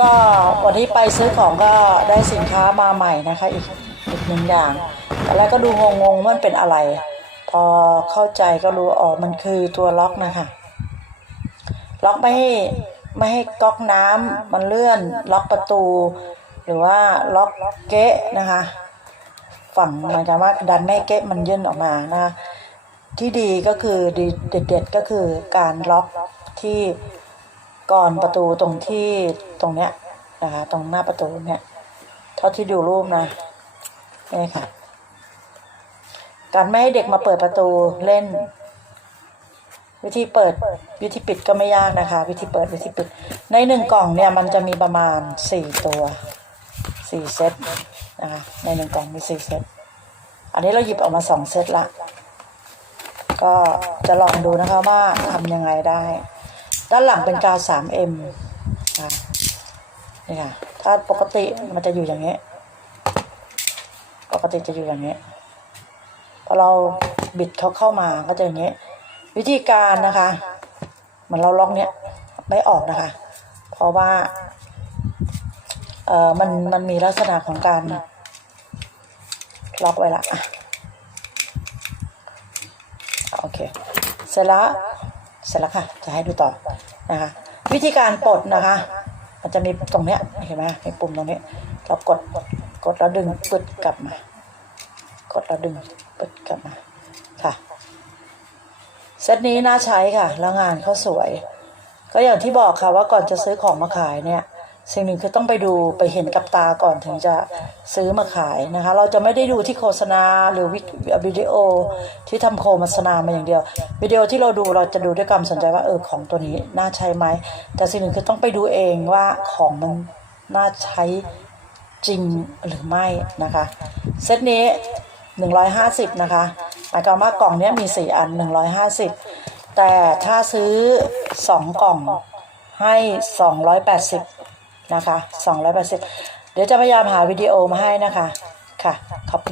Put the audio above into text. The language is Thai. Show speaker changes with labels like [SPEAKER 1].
[SPEAKER 1] ก็วันนี้ไปซื้อของก็ได้สินค้ามาใหม่นะคะ อีกอีกหนึ่งอย่างตอนแรกก็ดูงงๆมันเป็นอะไร พอเข้าใจก็รู้อ๋อมันคือตัวล็อกนะคะ ล็อกไม่ให้ไม่ให้ก๊อกน้ำมันเลื่อนล็อกประตู หรือว่าล็อกเกะนะคะ ฝั่งหมายความว่าดันไม่เกะมันยื่นออกมานะคะที่ดีก็คือดีเด็ดๆก็คือการล็อกที่ ก่อนประตูตรงที่ตรงเนี้ยนะคะ ตรงหน้าประตูเนี่ยเท่าที่ดูรูปนะนี่ค่ะ การไม่ให้เด็กมาเปิดประตูเล่น วิธีเปิดวิธีปิดก็ไม่ยากนะคะ วิธีเปิดวิธีปิด ในหนึ่งกล่องเนี่ยมันจะมีประมาณสี่ตัวสี่เซตนะคะในหนึ่งกล่องมีสี่เซตอันนี้เราหยิบออกมาสองเซตละก็จะลองดูนะคะว่าทำยังไงได้ ด้านหลังเป็นกาว 3M ค่ะนี่ค่ะ ถ้าปกติมันจะอยู่อย่างนี้ ปกติจะอยู่อย่างนี้ พอเราบิดเขาเข้ามาก็จะอย่างนี้ วิธีการนะคะเหมือนเราล็อกเนี้ยไม่ออกนะคะ เพราะว่า เออมัน มันมีลักษณะของการ ล็อกไว้ละอะโอเค เสร็จแล้ว เสร็จแล้วค่ะ จะให้ดูต่อนะคะ วิธีการปลดนะคะ มันจะมีตรงเนี้ยเห็นไหมมีปุ่มตรงนี้ เรากดกดแล้วดึงปึดกลับมา กดแล้วดึงปึดกลับมาค่ะเซตนี้น่าใช้ค่ะ แล้วงานเขาสวย ก็อย่างที่บอกค่ะว่าก่อนจะซื้อของมาขายเนี่ย สิ่งหนึ่งคือต้องไปดูไปเห็นกับตาก่อนถึงจะซื้อมาขายนะคะ เราจะไม่ได้ดูที่โฆษณาหรือวิวิดีโอที่ทำโฆษณามาอย่างเดียว วิดีโอที่เราดูเราจะดูด้วยความสนใจว่าเออของตัวนี้น่าใช้ไหมแต่สิ่งหนึ่งคือต้องไปดูเองว่าของมันน่าใช้จริงหรือไม่นะคะ เซตนี้ 150 นะคะหมายความว่ากล่องนี้มี 4 อัน 150 แต่ถ้าซื้อ 2 กล่องให้ 280 นะคะ200%เดี๋ยวจะพยายามหาวิดีโอมาให้นะคะ ค่ะ ขอบคุณ